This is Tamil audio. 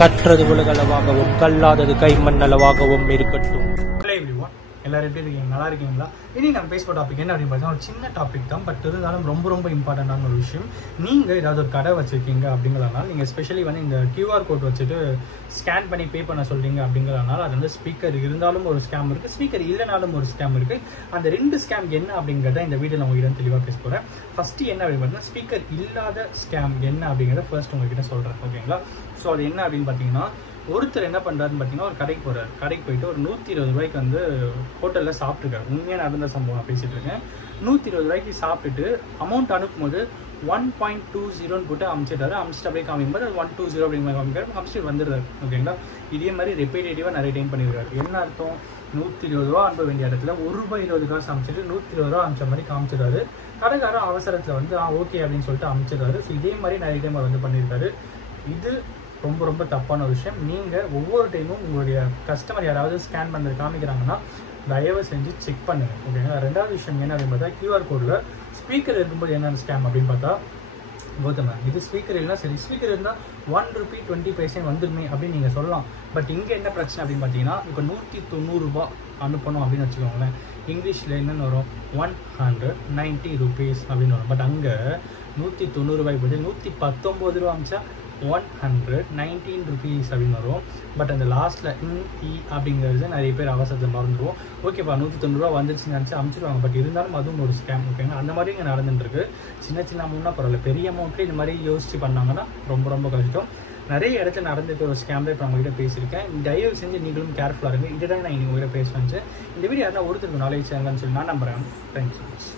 கற்றது உலகளவாகவும் கல்லாதது கைமண்ணளவாகவும் இருக்கட்டும். எல்லாரும் எப்படி இருக்கீங்க? நல்லா இருக்கீங்களா? இனி நம்ம பேச டாபிக் என்ன அப்படின்னு பார்த்தீங்கன்னா ஒரு சின்ன டாபிக் தான், பட் இருந்தாலும் ரொம்ப ரொம்ப இம்பார்ட்டண்டான ஒரு விஷயம். நீங்கள் ஏதாவது ஒரு கடை வச்சுருக்கீங்க அப்படிங்கிறதுனால நீங்கள் ஸ்பெஷலி வந்து இந்த கியூஆர் கோட் வச்சுட்டு ஸ்கேன் பண்ணி பே பண்ண சொல்கிறீங்க அப்படிங்கிறதுனால அது வந்து ஸ்பீக்கர் இருந்தாலும் ஒரு ஸ்கேம் இருக்குது, ஸ்பீக்கர் இல்லைனாலும் ஒரு ஸ்கேம் இருக்குது. அந்த ரெண்டு ஸ்கேம் என்ன அப்படிங்கிறத இந்த வீடியோவில் உங்ககிட்ட தெளிவாக பேச போகிறேன். ஃபஸ்ட்டு என்ன அப்படின்னு பார்த்தீங்கன்னா ஸ்பீக்கர் இல்லாத ஸ்கேம் என்ன அப்படிங்கிறத ஃபர்ஸ்ட் உங்ககிட்ட சொல்கிறேன், ஓகேங்களா? ஸோ அது என்ன அப்படின்னு பார்த்தீங்கன்னா, ஒருத்தர் என்ன பண்ணுறாருன்னு பார்த்தீங்கன்னா ஒரு கடைக்கு போகிறார். கடைக்கு போயிட்டு ஒரு 120 ரூபாய்க்கு வந்து ஹோட்டலில் சாப்பிட்ருக்காரு. உண்மையாக நடந்த சம்பவம் நான் பேசிகிட்டு இருக்கேன். 120 ரூபாய்க்கு சாப்பிட்டுட்டு அமௌண்ட் அனுப்பும்போது 1.20 போட்டு அமிச்சிட்டாரு. அமிச்சிட்டு அப்படியே காமிக்கும்போது அது 120 அப்படிங்கிற காமிக்காரு, அமிச்சிட்டு வந்துடுறாரு, ஓகேங்களா? இதே மாதிரி ரெப்பிடேட்டிவாக நிறைய டைம் பண்ணியிருக்காரு. என்ன அர்த்தம்? 120 ரூபா அனுப்ப வேண்டிய இடத்துல ₹1.20 அமிச்சிட்டு 120 ரூபா அமிச்ச மாதிரி காமிச்சிடாரு. கடைக்காரன் அவசரத்தில் வந்து ஓகே அப்படின்னு சொல்லிட்டு அமிச்சிடுறாரு. ஸோ இதே மாதிரி நிறைய டைம் அவர் வந்து பண்ணியிருக்காரு. இது ரொம்ப ரொம்ப தப்பான ஒரு விஷயம். நீங்கள் ஒவ்வொரு டைமும் உங்களுடைய கஸ்டமர் யாராவது ஸ்கேன் பண்ணுறது காமிக்கிறாங்கன்னா தயவு செஞ்சு செக் பண்ணுங்கள், ஓகேங்களா? ரெண்டாவது விஷயம் என்ன அப்படின்னு பார்த்தா கியூஆர் கோடில் ஸ்பீக்கர் இருக்கும்போது என்னென்ன ஸ்கேம் அப்படின்னு பார்த்தா கௌதம் இது ஸ்பீக்கர் இல்லைனா சரி, ஸ்பீக்கர் இருந்தால் ₹1.20 வந்துருமே அப்படின்னு நீங்கள் சொல்லலாம். பட் இங்கே என்ன பிரச்சனை அப்படின்னு பார்த்தீங்கன்னா இப்போ 190 ரூபா அனுப்பணும் அப்படின்னு வச்சுக்கோங்களேன். இங்கிலீஷில் என்னென்னு வரும்? 190 rupees அப்படின்னு வரும். பட் அங்கே 190 ரூபாய்க்கு பதில் 119 ரூபா அமிச்சா 119 rupees அப்படின்னு வரும். பட் அந்த லாஸ்ட்டில் அப்படிங்கிறது நிறைய பேர் அவசரத்தை மறந்துடுவோம். ஓகேப்பா 190 ரூபா வந்துருச்சுன்னு நினச்சி அமுச்சிடுவாங்க. பட் இருந்தாலும் அதுவும் ஒரு ஸ்கேம், ஓகேங்க? அந்த மாதிரி இங்கே நடந்துட்டுருக்கு. சின்ன சின்ன அமௌண்ட்னா பரவாயில்ல, பெரிய அமௌண்ட்லேயே இந்த மாதிரி யோசிச்சு பண்ணாங்கன்னா ரொம்ப ரொம்ப கஷ்டம். நிறைய இடத்துல நடந்துட்டு ஒரு ஸ்கேம் தான் இப்போ நம்மகிட்ட பேசியிருக்கேன். தயவு செஞ்சு நீங்களும் கேர்ஃபுல்லாக இருங்க. இதுதான் நான் இன்னைக்கு உங்ககிட்ட பேசுவேன். இந்த வீடியோ யாரும் ஒருத்தருக்கு நாலேஜ் ஆகலன்னு சொல்லி நான் நம்புகிறேன். Thank you so much.